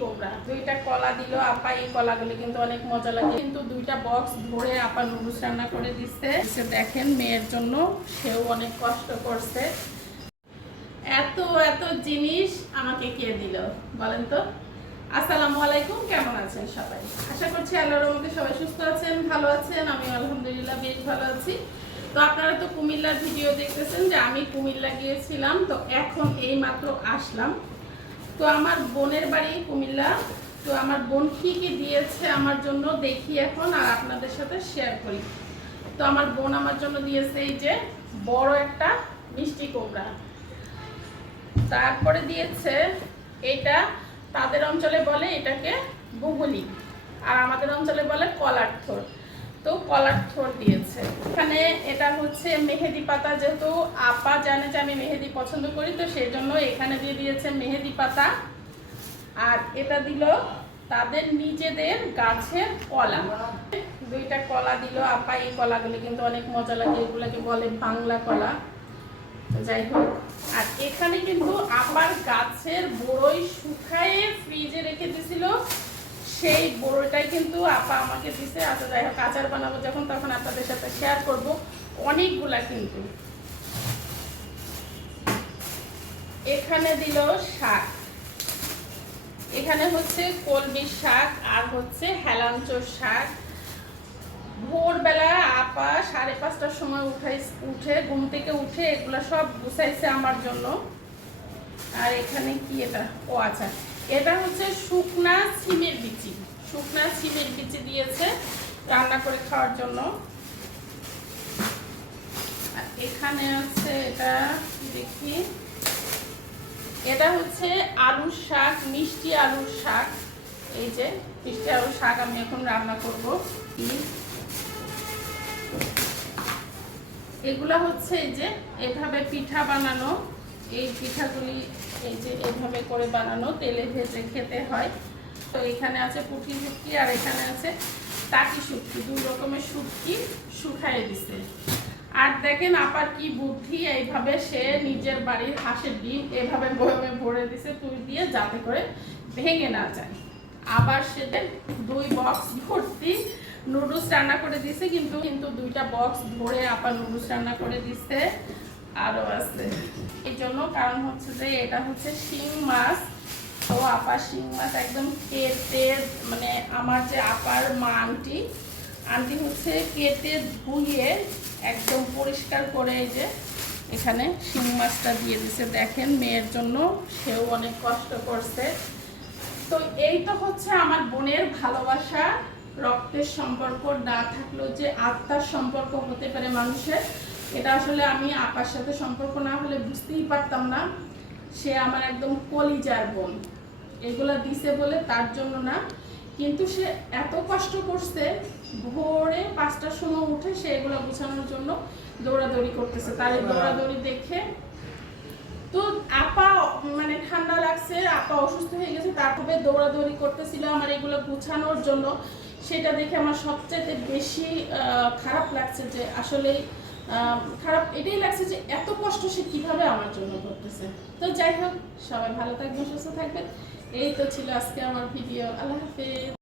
Cobra. দুইটা কলা দিল আপা, এই কলাগুলি কিন্তু অনেক মজা লাগে। কিন্তু দুইটা বক্স ভরে আপা নুডলস রান্না করে দিচ্ছে। দেখেন মেয়ের জন্য, সেও অনেক কষ্ট করছে। এত এত জিনিস আমাকে কে দিল বলেন তো? আসসালামু আলাইকুম, কেমন আছেন সবাই? আশা করছি আল্লাহর রহমতে সবাই সুস্থ আছেন, ভালো আছেন। আমি আলহামদুলিল্লাহ বেশ ভালো আছি। তো আপনারা তো কুমিল্লার ভিডিও দেখতেছেন যে আমি কুমিল্লা গিয়েছিলাম, তো এখন এই মাত্র আসলাম। তো আমার বোনের বাড়ি কুমিল্লা। তো আমার বোন কি কি দিয়েছে আমার জন্য দেখি এখন, আর আপনাদের সাথে শেয়ার করি। তো আমার বোন আমার জন্য দিয়েছে এই যে বড় একটা মিষ্টি কোবরা, তারপরে দিয়েছে এটা, তাদের অঞ্চলে বলে এটাকে বুগুলি, আর আমাদের অঞ্চলে বলে কলার থোর। তো কলার থোর দিয়েছে। এখানে এটা হচ্ছে মেহেদি পাতা, যেহেতু আপা জানে যে আমি মেহেদি পছন্দ করি, তো সেই জন্য এখানে দিয়ে দিয়েছে মেহেদি পাতা। আর এটা দিল তাদের নিজেদের গাছের কলা, দুইটা কলা দিল আপা। এই কলাগুলি কিন্তু অনেক মজা লাগে, এগুলোকে বলে বাংলা কলা। যাই হোক, আর এখানে কিন্তু আবার গাছের বড়ই শুকায়ে ফ্রিজে রেখে দিয়েছিল, সেই বড়ইটাই কিন্তু আপা আমাকে দিছে। আচ্ছা যাই হোক, আচার বানাবো যখন তখন আপনাদের সাথে শেয়ার করব। অনেকগুলা কিন্তু এখানে দিল শাক, এখানে হচ্ছে কলমি শাক আর হচ্ছে হেলাঞ্চোর শাক। ভোরবেলা আপা 5:30টার সময় উঠে ঘুম থেকে উঠে এগুলো সব গুছাইছে আমার জন্য। আর এখানে কি এটা? ও আচ্ছা, এটা হচ্ছে শুকনা সিমের বিচি, শুকনা সিমের বিচি দিয়েছে রান্না করে খাওয়ার জন্য। আর এখানে আছে এটা দেখি, এটা হচ্ছে আলুর শাক, মিষ্টি আলুর শাক। এই যে মিষ্টি আলুর শাক আমি এখন রান্না করব। এগুলা হচ্ছে এই যে এভাবে পিঠা বানানো, এই পিঠাগুলি এই যে এভাবে করে বানানো, তেলে ভেজে খেতে হয়। তো এখানে আছে পুঁটি শুটকি, আর এখানে আছে টাকি শুটকি, দুই রকমের শুটকি শুকাইয়ে দিছে। আর দেখেন আপার কি বুদ্ধি, এইভাবে সে নিজের বাড়ির হাঁসের ডিম এভাবে বয়মে ভরে দিছে তুই দিয়ে, যাতে করে ভেঙে না যায়। আবার সেটা 2 বক্স ভর্তি নুডলস রান্না করে দিছে, কিন্তু দুইটা বক্স ভরে আপা নুডলস রান্না করে দিছে। আরও আছে এই জন্য, কারণ হচ্ছে যে এটা হচ্ছে শিং মাছ। তো আপা শিং মাছ একদম কেটে, মানে আমার যে আপার মা আন্টি হচ্ছে কেটে ধুয়ে একদম পরিষ্কার করে এই যে এখানে শিং মাছটা দিয়ে দিছে। দেখেন মেয়ের জন্য, সেও অনেক কষ্ট করছে। তো এই তো হচ্ছে আমার বোনের ভালোবাসা। রক্তের সম্পর্ক না থাকলেও যে আত্মার সম্পর্ক হতে পারে মানুষের, এটা আসলে আমি আপার সাথে সম্পর্ক না হলে বুঝতেই পারতাম না। সে আমার একদম কলিজার বোন। এগুলা দিছে বলে তার জন্য না, কিন্তু সে এত কষ্ট করছে, ভোরে 5টার সময় উঠে সে এগুলো গুছানোর জন্য দৌড়াদৌড়ি করতেছে। তার এই দৌড়াদৌড়ি দেখে তো আপা, মানে ঠান্ডা লাগছে, আপা অসুস্থ হয়ে গেছে, তারপরে দৌড়াদৌড়ি করতেছিল আমার এগুলো গুছানোর জন্য। সেটা দেখে আমার সবচেয়ে বেশি খারাপ লাগছে, যে আসলে খারাপ এটাই লাগছে যে এত কষ্ট সে কিভাবে আমার জন্য করতেছে। তো যাই হোক, সবাই ভালো থাকবেন, সুস্থ থাকবেন। এই তো ছিল আজকে আমার ভিডিও। আল্লাহ হাফেজ।